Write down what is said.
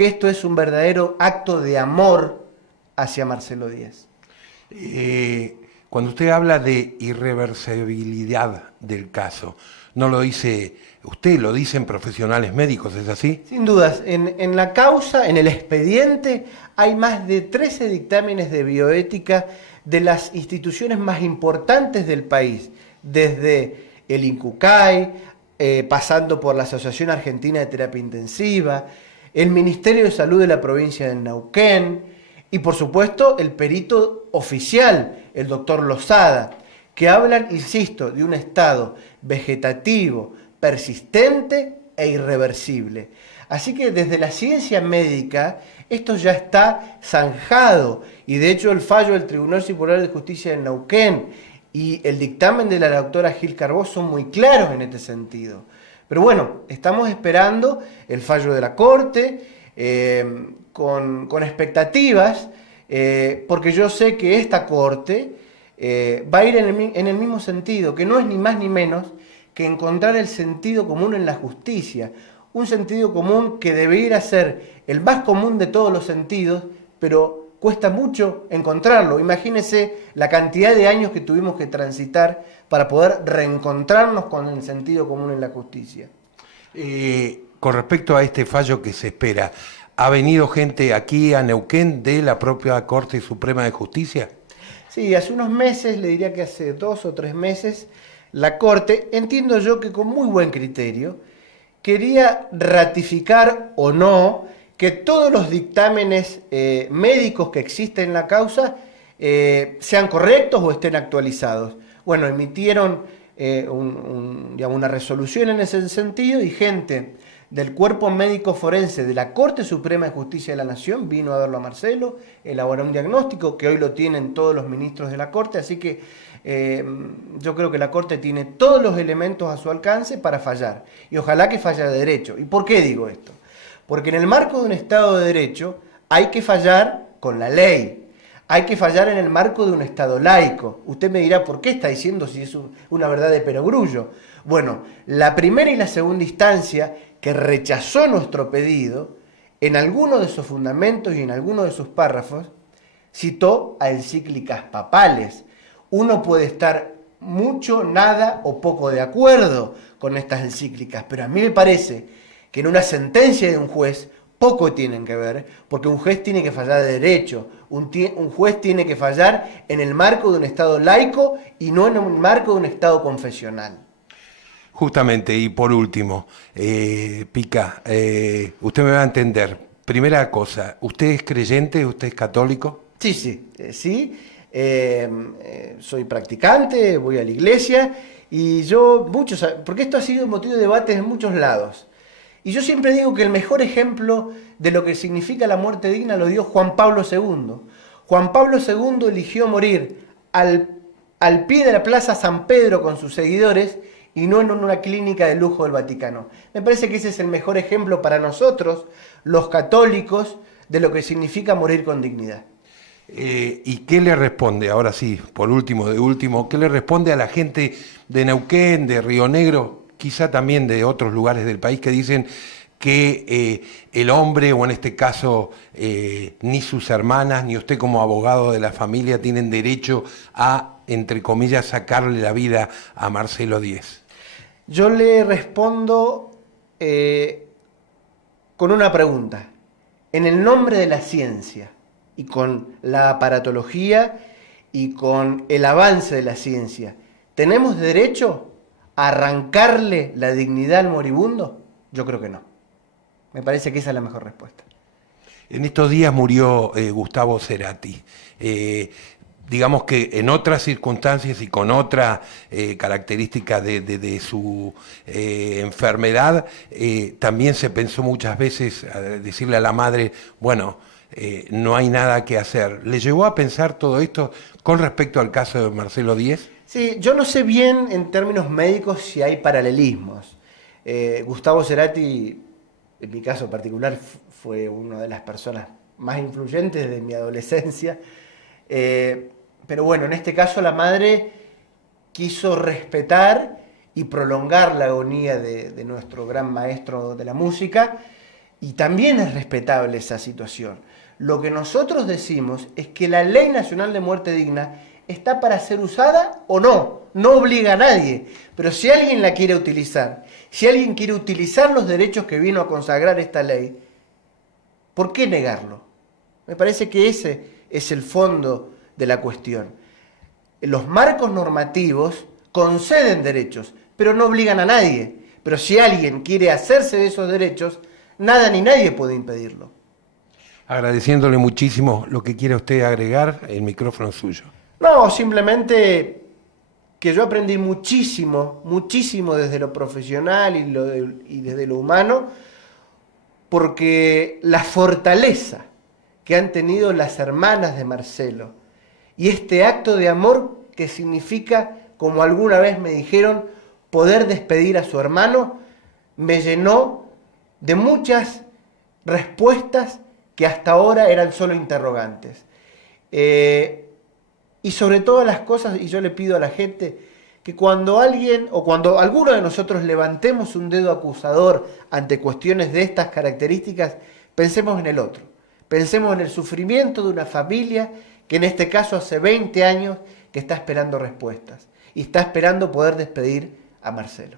que esto es un verdadero acto de amor hacia Marcelo Díez. Cuando usted habla de irreversibilidad del caso, no lo dice usted, lo dicen profesionales médicos, ¿es así? Sin dudas, en la causa, en el expediente, hay más de 13 dictámenes de bioética de las instituciones más importantes del país, desde el INCUCAI, pasando por la Asociación Argentina de Terapia Intensiva, el Ministerio de Salud de la provincia de Neuquén y, por supuesto, el perito oficial, el doctor Lozada, que hablan, insisto, de un estado vegetativo, persistente e irreversible. Así que desde la ciencia médica esto ya está zanjado y de hecho el fallo del Tribunal Superior de Justicia de Neuquén y el dictamen de la doctora Gil Carbó son muy claros en este sentido. Pero bueno, estamos esperando el fallo de la Corte con expectativas porque yo sé que esta Corte va a ir en el mismo sentido, que no es ni más ni menos que encontrar el sentido común en la justicia, un sentido común que debería ser el más común de todos los sentidos, pero cuesta mucho encontrarlo. Imagínense la cantidad de años que tuvimos que transitar para poder reencontrarnos con el sentido común en la justicia. Con respecto a este fallo que se espera, ¿ha venido gente aquí a Neuquén de la propia Corte Suprema de Justicia? Sí, hace unos meses, le diría que hace 2 o 3 meses, la Corte, entiendo yo que con muy buen criterio, quería ratificar o no que todos los dictámenes médicos que existen en la causa sean correctos o estén actualizados. Bueno, emitieron digamos, una resolución en ese sentido y gente del Cuerpo Médico Forense de la Corte Suprema de Justicia de la Nación vino a verlo a Marcelo, elaboró un diagnóstico que hoy lo tienen todos los ministros de la Corte, así que yo creo que la Corte tiene todos los elementos a su alcance para fallar, y ojalá que falle de derecho. ¿Y por qué digo esto? Porque en el marco de un Estado de Derecho hay que fallar con la ley, hay que fallar en el marco de un Estado laico. Usted me dirá, ¿por qué está diciendo si es una verdad de perogrullo? Bueno, la primera y la segunda instancia que rechazó nuestro pedido, en alguno de sus fundamentos y en alguno de sus párrafos, citó a encíclicas papales. Uno puede estar mucho, nada o poco de acuerdo con estas encíclicas, pero a mí me parece que en una sentencia de un juez poco tienen que ver, porque un juez tiene que fallar de derecho, un juez tiene que fallar en el marco de un Estado laico y no en el marco de un Estado confesional. Justamente, y por último, Pica, usted me va a entender. Primera cosa, ¿usted es creyente? ¿Usted es católico? Sí. Soy practicante, voy a la iglesia y porque esto ha sido motivo de debate en muchos lados. Y yo siempre digo que el mejor ejemplo de lo que significa la muerte digna lo dio Juan Pablo II. Juan Pablo II eligió morir al pie de la Plaza San Pedro con sus seguidores y no en una clínica de lujo del Vaticano. Me parece que ese es el mejor ejemplo para nosotros, los católicos, de lo que significa morir con dignidad. ¿Y qué le responde, ahora sí, por último, qué le responde a la gente de Neuquén, de Río Negro, quizá también de otros lugares del país que dicen que el hombre, o en este caso ni sus hermanas, ni usted como abogado de la familia tienen derecho a, entre comillas, sacarle la vida a Marcelo Díez? Yo le respondo con una pregunta. En el nombre de la ciencia y con la aparatología y con el avance de la ciencia, ¿tenemos derecho a arrancarle la dignidad al moribundo? Yo creo que no. Me parece que esa es la mejor respuesta. En estos días murió Gustavo Cerati. Digamos que en otras circunstancias y con otra característica de su enfermedad, también se pensó muchas veces a decirle a la madre, bueno, no hay nada que hacer. ¿Le llevó a pensar todo esto con respecto al caso de Marcelo Díez? Sí, yo no sé bien en términos médicos si hay paralelismos. Gustavo Cerati, en mi caso particular, fue una de las personas más influyentes de mi adolescencia. Pero bueno, en este caso la madre quiso respetar y prolongar la agonía de nuestro gran maestro de la música Y también es respetable esa situación. Lo que nosotros decimos es que la Ley Nacional de Muerte Digna está para ser usada o no. No obliga a nadie. Pero si alguien la quiere utilizar, si alguien quiere utilizar los derechos que vino a consagrar esta ley, ¿por qué negarlo? Me parece que ese es el fondo de la cuestión. Los marcos normativos conceden derechos, pero no obligan a nadie. Pero si alguien quiere hacerse de esos derechos, nada ni nadie puede impedirlo. Agradeciéndole muchísimo lo que quiera usted agregar, el micrófono es suyo. No, simplemente que yo aprendí muchísimo, muchísimo desde lo profesional y desde lo humano, porque la fortaleza que han tenido las hermanas de Marcelo y este acto de amor que significa, como alguna vez me dijeron, poder despedir a su hermano, me llenó de muchas respuestas que hasta ahora eran solo interrogantes. Y sobre todas las cosas, y yo le pido a la gente que cuando alguien o cuando alguno de nosotros levantemos un dedo acusador ante cuestiones de estas características, pensemos en el otro. Pensemos en el sufrimiento de una familia que en este caso hace 20 años que está esperando respuestas y está esperando poder despedir a Marcelo.